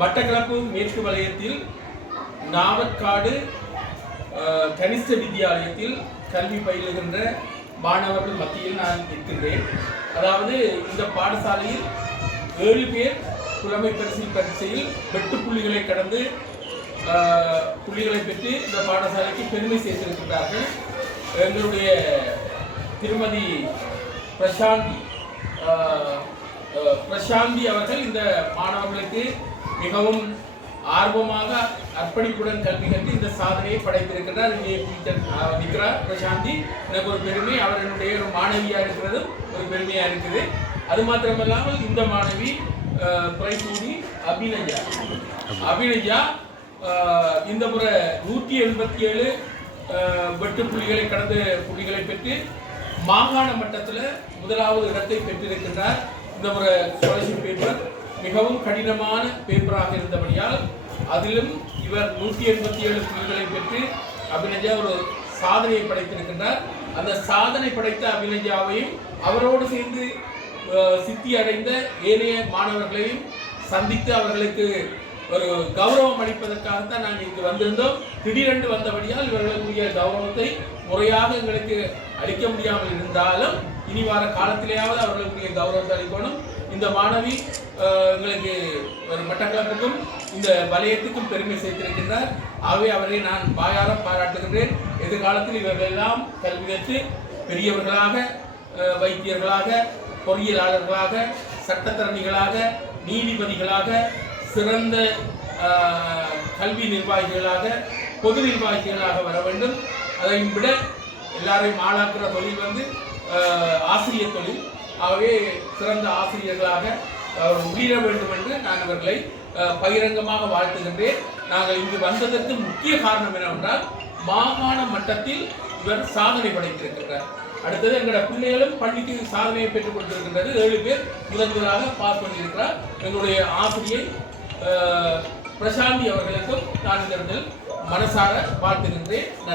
மட்டக்களப்பு மேற்கு வலயத்தில் நாவற்காடு கனிஷ்ட வித்தியாலயத்தில் கல்வி பயிலுகின்ற மாணவர்கள் மத்தியில் நான் இருக்கின்றேன். அதாவது இந்த பாடசாலையில் 7 பேர் புலமை பரீட்சையில் 8 புள்ளிகளை கடந்து புள்ளிகளை பெற்று இந்த பாடசாலைக்கு பெருமை சேர்த்திருக்கிறார்கள். எங்களுடைய திருமதி பிரசாந்தி அவர்கள் இந்த மாணவர்களுக்கு மிகவும் ஆர்வமாக அர்ப்பணிப்புடன் கல்வி கற்று இந்த சாதனையை படைத்திருக்கிறார். நிற்கிறார் பிரசாந்தி. எனக்கு ஒரு பெருமை, அவர் என்னுடைய ஒரு மாணவியா இருக்கிறது ஒரு பெருமையா இருக்குது. அது மாத்திரமல்லாமல் இந்த மாணவி பிரைசூடி அபிநயா இந்த முறை 187 வெட்டு புள்ளிகளை கடந்த புள்ளிகளை பெற்று மாகாண மட்டத்தில் முதலாவது இடத்தை பெற்றிருக்கின்றார். இந்த முறை ஸ்காலர்ஷிப் பேப்பர் மிகவும் கடினமான பேப்பராக இருந்தபடியால் அதிலும் இவர் 187 புள்ளிகளை பெற்று அபிநயா ஒரு சாதனையை படைத்திருக்கின்றார். அந்த சாதனை படைத்த அபிநயாவையும் அவரோடு சேர்ந்து சித்தி அடைந்த ஏனைய மாணவர்களையும் சந்தித்து அவர்களுக்கு ஒரு கௌரவம் அளிப்பதற்காகத்தான் நாங்கள் இங்கு வந்திருந்தோம். திடீரென்று வந்தபடியால் இவர்களுக்குரிய கௌரவத்தை முறையாக எங்களுக்கு அளிக்க முடியாமல் இருந்தாலும் இனி வார காலத்திலேயாவது அவர்களுக்குரிய கௌரவத்தை அளிக்கணும். இந்த மாணவி எங்களுக்கு ஒரு மட்டக்களப்புக்கும் இந்த வலயத்துக்கும் பெருமை சேர்த்திருக்கின்றார். ஆகவே அவரை நான் வாயார பாராட்டுகின்றேன். எதிர்காலத்தில் இவர்கள் எல்லாம் கல்வி கற்று பெரியவர்களாக, வைத்தியர்களாக, பொறியியலாளர்களாக, சட்டத்தரணிகளாக, நீதிபதிகளாக, சிறந்த கல்வி நிர்வாகிகளாக, பொது நிர்வாகிகளாக வர வேண்டும். அதை விட எல்லாரையும் ஆளாக்குற தொழில் ஆசிரியர் தொழில். ஆகவே சிறந்த ஆசிரியர்களாக உயிர வேண்டும் என்று நான் அவர்களை பகிரங்கமாக வாழ்த்துகின்றேன். நாங்கள் இங்கு வந்ததற்கு முக்கிய காரணம் என்னவென்றால் மாகாண மட்டத்தில் இவர் சாதனை படைத்திருக்கின்றார். அடுத்தது எங்களோட பிள்ளைகளும் பள்ளிக்கு சாதனையை பெற்றுக் கொண்டிருக்கின்றது. 7 பேர் முதலாக பாஸ் பண்ணியிருக்கிறார். எங்களுடைய ஆசிரியை பிரசாந்தி அவர்களுக்கும் நான் இந்த மனசார வாழ்த்துகின்றேன். நன்றி.